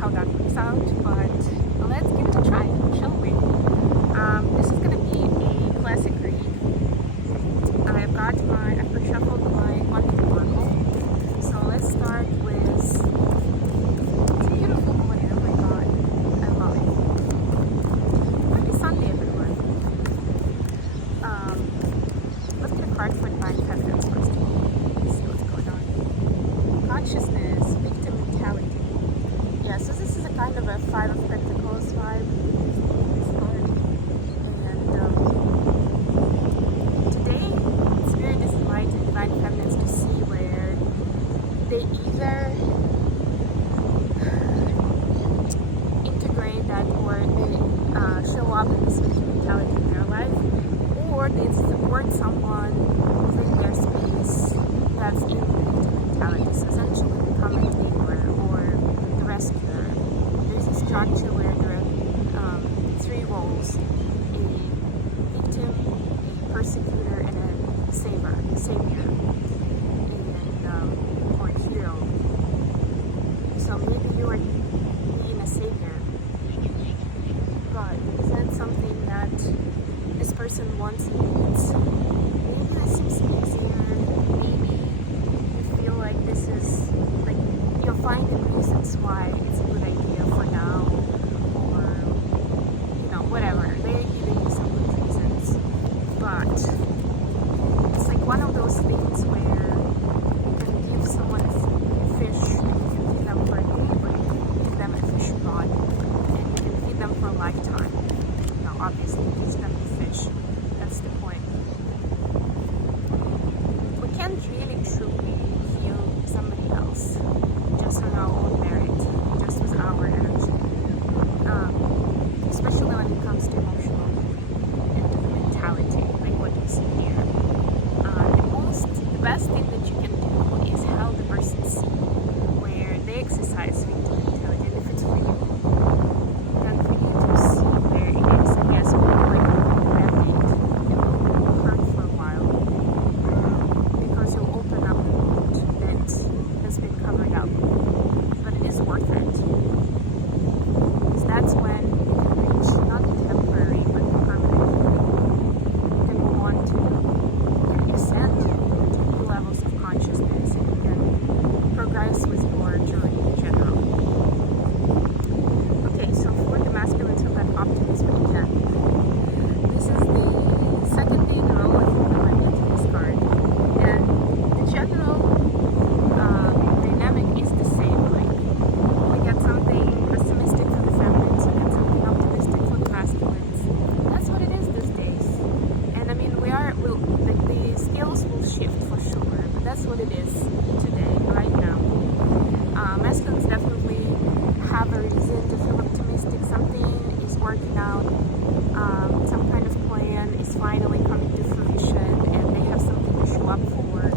how that works out, but let's give it a try, shall we? This is gonna be a classic read. I've reshuffled my quantum oracle. So let's start with, it's a beautiful morning, oh my god, I love it. Happy Sunday, everyone. Let's get a card for divine feminines first of all. Let's see what's going on. Consciousness, victim mentality. Yeah, so this is a kind of a Five of Pentacles vibe. This card. And today, Spirit is inviting divine feminines to see where they either integrate that, or they show up in this victim mentality in their life, or they support someone within their space that's in victim mentality. So essentially become a enabler or the rescuer. There's a structure where there are three roles: a victim, a persecutor, and a savior, and or a hero. So maybe you are being a savior, but is that something that this person wants, needs? Maybe this seems easier. Maybe you feel like this is like you're finding reasons why it's a good idea for now, or whatever. They're giving you some good reasons, but it's like one of those things where you can give someone a fish and you can feed them for a day, or you can give them a fish rod and you can feed them for a lifetime. Now, obviously, teach them to fish. That's the point. We can't really truly heal somebody else just on our own merit, just with our energy. Especially when it comes to emotional and mentality, like what we see here. The best thing that you can do is help the person see where they exercise victim mentality. And if it's for you, then for you to see where it is, and yes, it will like gravitate, it will hurt for a while, because you'll open up the wound that has been covered up, but it is worth it. Because that's when you can reach not temporary but permanent healing. You can go on to ascend to new levels of consciousness, and you can progress with your journey in general. Okay, so for the masculine, so that optimism again. This is the second day in a row I think that we're getting this card, and the general dynamic is the same. Like we get something pessimistic for the feminines, we get something optimistic for the masculines. That's what it is these days. And I mean, the scales will shift for sure, but that's what it is today, right now. Masculines definitely have a reason to feel optimistic. Something is working out, some kind of plan is finally coming to fruition, and they have something to show up for,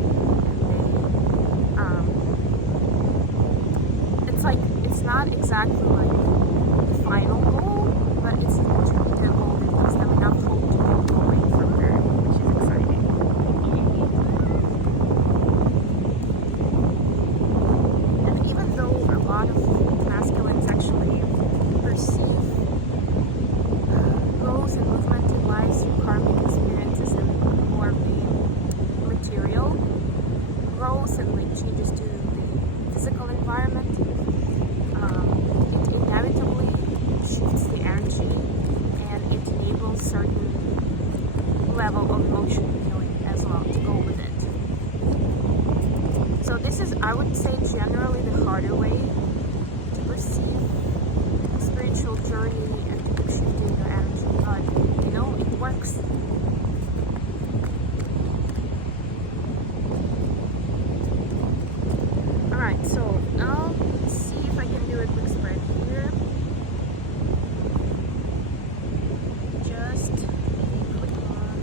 and it's like, it's not exactly like the final goal, but it's literally the goal that gives them enough hope to keep going from there, which is exciting. And even though a lot of masculines actually perceive growth and movement in life through karmic experiences and more of the material growth and like changes to the physical environment, it inevitably shifts the energy, and it enables certain level of emotional healing as well to go with it. So this is, I would say, generally the harder way to perceive the spiritual journey and to keep shifting your energy, but it works. Alright, so now let's see if I can do a quick spread here. Just click on.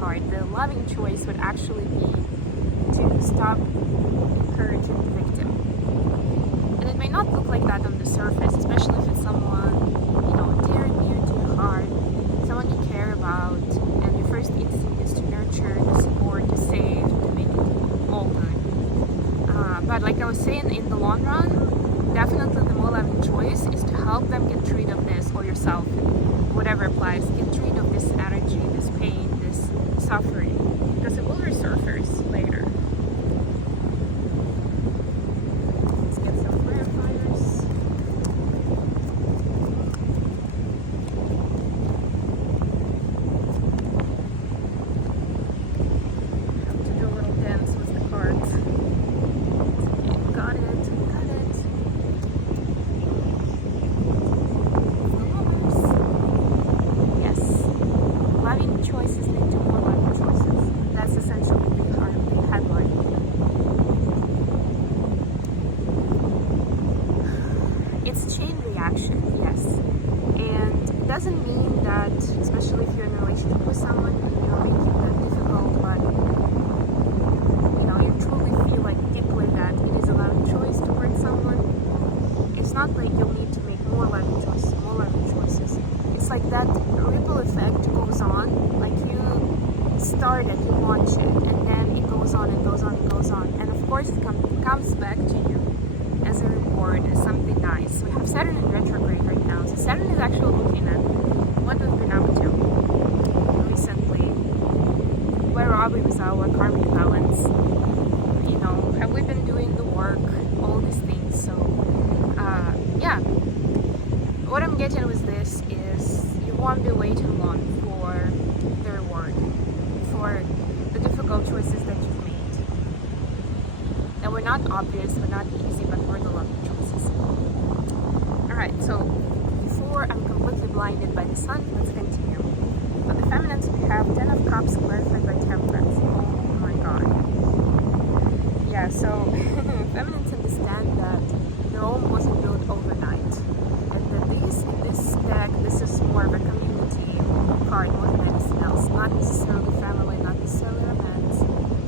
card, the loving choice would actually be to stop encouraging the victim. And it may not look like that on the surface, especially if it's someone, dear and near to your heart, someone you care about, and your first instinct is to nurture, to support, to save, to make it all good. But like I was saying, in the long run, definitely the more loving choice is to help them get rid of this, or yourself, whatever applies, get rid of this energy, this pain, this suffering, because it will resurface later. Let's get some clarifiers. I have to do a little dance with the cards. Got it. Loving choices lead to more loving choices. That's essentially the headline. It's chain reaction, yes. And it doesn't mean that, especially if you're in a relationship with someone and you're making that difficult, but you truly feel like deeply that it is a loving choice towards someone. It's not like you'll need to make more loving choices. It's like that ripple effect goes on, like you start it, you launch it, and then it goes on and goes on and goes on. And of course it comes back to you as a reward, as something nice. We have Saturn in retrograde right now. So Saturn is actually looking at what we've been up to recently. Where are we with our karmic balance? Have we been doing the work, all these things? So what I'm getting with this is you won't be waiting long for the reward, for the difficult choices that you've made. And we're not obvious, we're not easy, but we're the loving choices. Alright, so before I'm completely blinded by the sun, let's continue. For the feminines, we have 10 of Cups clarified by Temperance. Oh my god. Yeah, so feminines understand that Rome wasn't built overnight. In this deck, this is more of a community card more than anything else. Not necessarily family, not necessarily romance,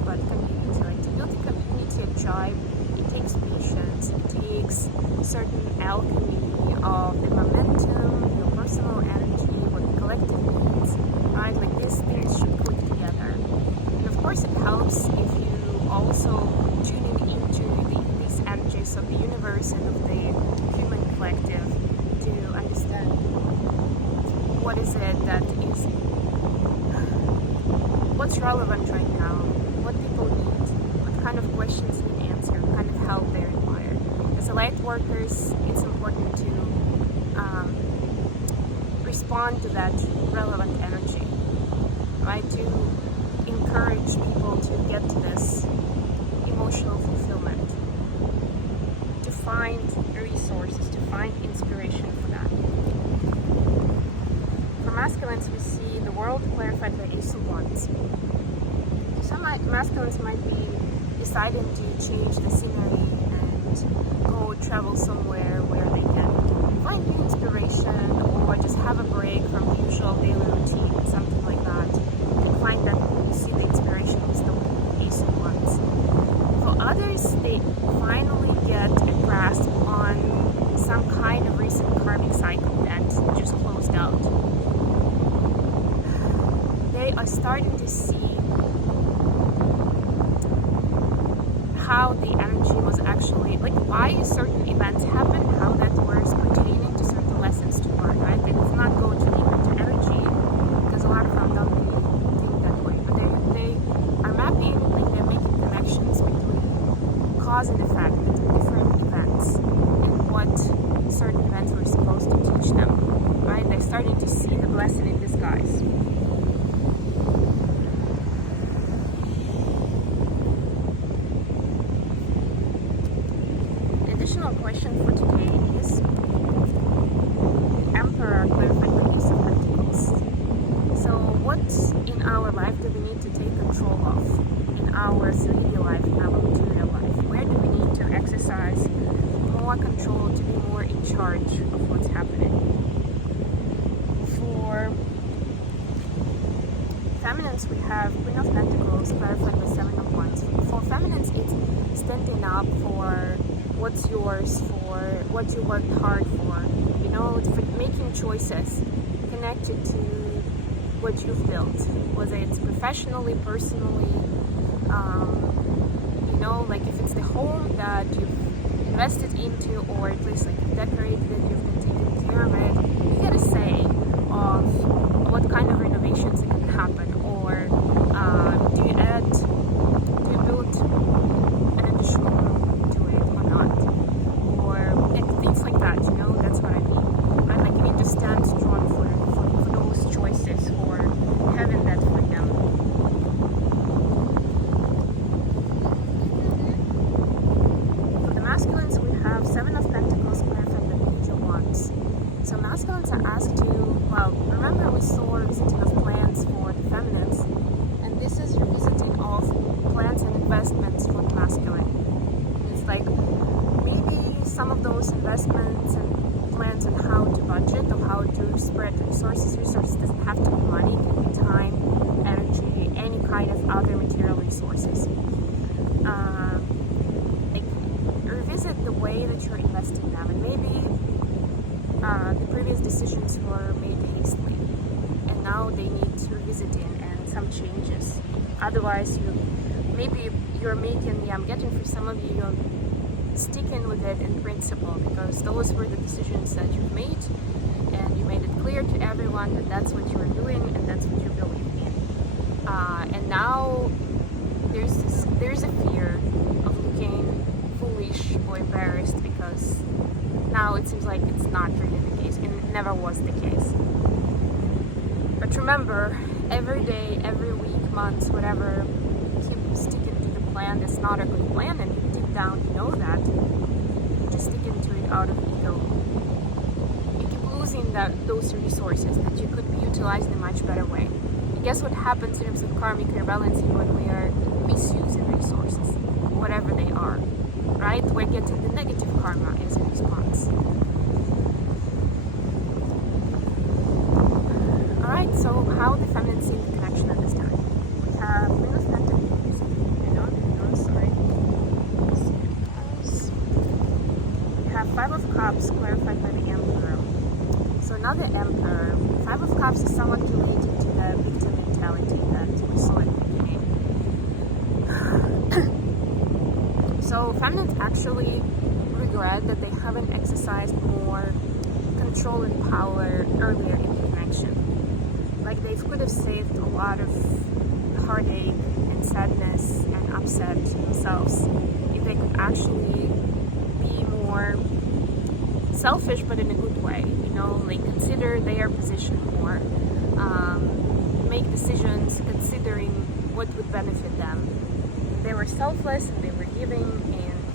but community. Like to build a community, a tribe, it takes patience, it takes certain alchemy of the momentum, your personal energy, what the collective needs, right? Like these things should click together. And of course it helps if you also tuning into these energies of the universe and of the human collective, to understand what is it that is, what's relevant right now, what people need, what kind of questions need answered, what kind of help they require. As a light workers, it's important to respond to that relevant energy, right? To encourage people to get to this emotional fulfillment, to find resources, to find inspiration for that. For masculines, we see the world clarified by Ace of Wands. Some masculines might be deciding to change the scenery and go travel somewhere where they can find new inspiration, or just have a break from the usual daily routine, something like that. And find that you see the inspiration with the Ace of Wands. For others, they finally get a grasp on some kind of recent karmic cycle that just closed out. They are starting to see how the energy was actually, like why certain events happen, how that was pertaining to certain lessons to learn, right? They did not go too deep into energy, because a lot of them don't really think that way, but they are mapping, like they're making connections between cause and effect, between different events, and what certain events were supposed to teach them, right? They're starting to see the blessing in disguise. Additional question for today is the Emperor clarified by Ace of Pentacles. So what in our life do we need to take control of? In our 3D life, in our material life? Where do we need to exercise more control, to be more in charge of what's happening? For masculines, we have Queen of Pentacles, clarified by Seven of Wands. For feminines, it's standing up for what's yours, for what you worked hard for. You know, it's for making choices connected to what you've built, whether it's professionally, personally. You know, like if it's the home that you've invested into, or at least like you've decorated it, you've been taking care of it, you get a say of what kind of renovations can happen, or do you build an additional room to it or not, or things like that. You know, that's what I mean. I like, you need to stand strong for those choices, for having that freedom. For the masculines, we have Seven of Pentacles, clarified by Page of Wands. So masculines are asked to, well, remember we saw revisiting of plans for the feminines, and this is revisiting of plans and investments for the masculine. It's like maybe some of those investments and plans on how to budget or how to spread resources. Resources doesn't have to be money, it can be time, energy, any kind of other material resources. Like revisit the way that you're investing them, and maybe the previous decisions were made hastily, and now they need revisiting and some changes. Otherwise, maybe you're making, I'm getting for some of you, you're sticking with it in principle, because those were the decisions that you've made, and you made it clear to everyone that that's what you're doing and that's what you're believing in. And now there's a fear of looking foolish or embarrassed, because now it seems like it's not really the case, and it never was the case. But remember, every day, every week, month, whatever, keep sticking to the plan that's not a good plan, and deep down you know that. Just sticking to it out of ego. You keep losing those resources that you could be utilized in a much better way. And guess what happens in terms of karmic rebalancing when we are misusing resources, whatever they are, right? We're getting the negative karma as a response. Alright, so how the feminine see the connection at this time? We have Queen of Pentacles, we have Five of Cups, clarified by the Emperor. So another Emperor. Five of Cups is somewhat related to the victim mentality that we saw at the beginning. So feminines actually regret that they haven't exercised more control and power earlier in the connection. Like they could have saved a lot of heartache and sadness and upset themselves if they could actually be more selfish, but in a good way. You know, like consider their position more, make decisions considering what would benefit them. They were selfless and they were giving, and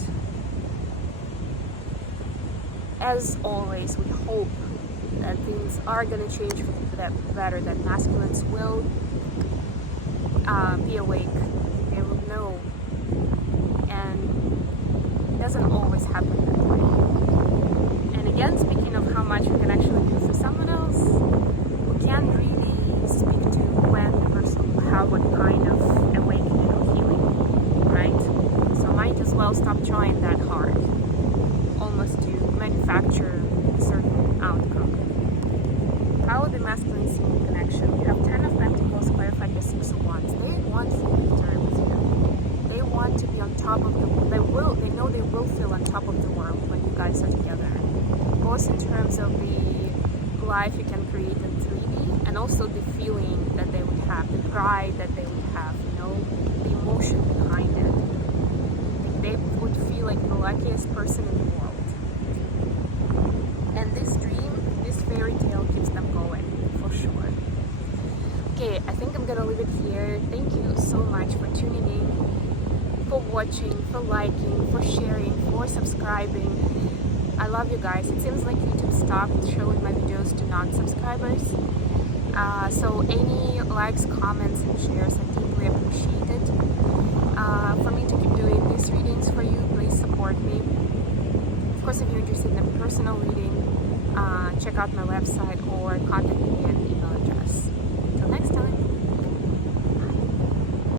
as always, we hope that things are going to change for the better, that masculines will be awake, they will know, and it doesn't always happen that way. And again, speaking of how much we can actually do for someone else, we can't really speak to when the person will have what kind of awakening or healing, right? So might as well stop trying that hard, almost to manufacture a certain outcome. How the masculine see the connection? We have Ten of Pentacles, clarified by Six of Wands. They want full victory with you. They want to be on top of the world. They know they will feel on top of the world when you guys are together. Both in terms of the life you can create in 3D, and also the feeling that they would have, the pride that they would have, you know, the emotion behind it. They would feel like the luckiest person in the world. And this dream, this fairy tale keeps them going, for sure. Okay, I think I'm gonna leave it here. Thank you so much for tuning in, for watching, for liking, for sharing, for subscribing. I love you guys. It seems like YouTube stopped showing my videos to non-subscribers. So any likes, comments, and shares are deeply appreciated. For me to keep doing these readings for you, please support me. Of course, if you're interested in a personal reading, check out my website or contact me at email address. Until next time.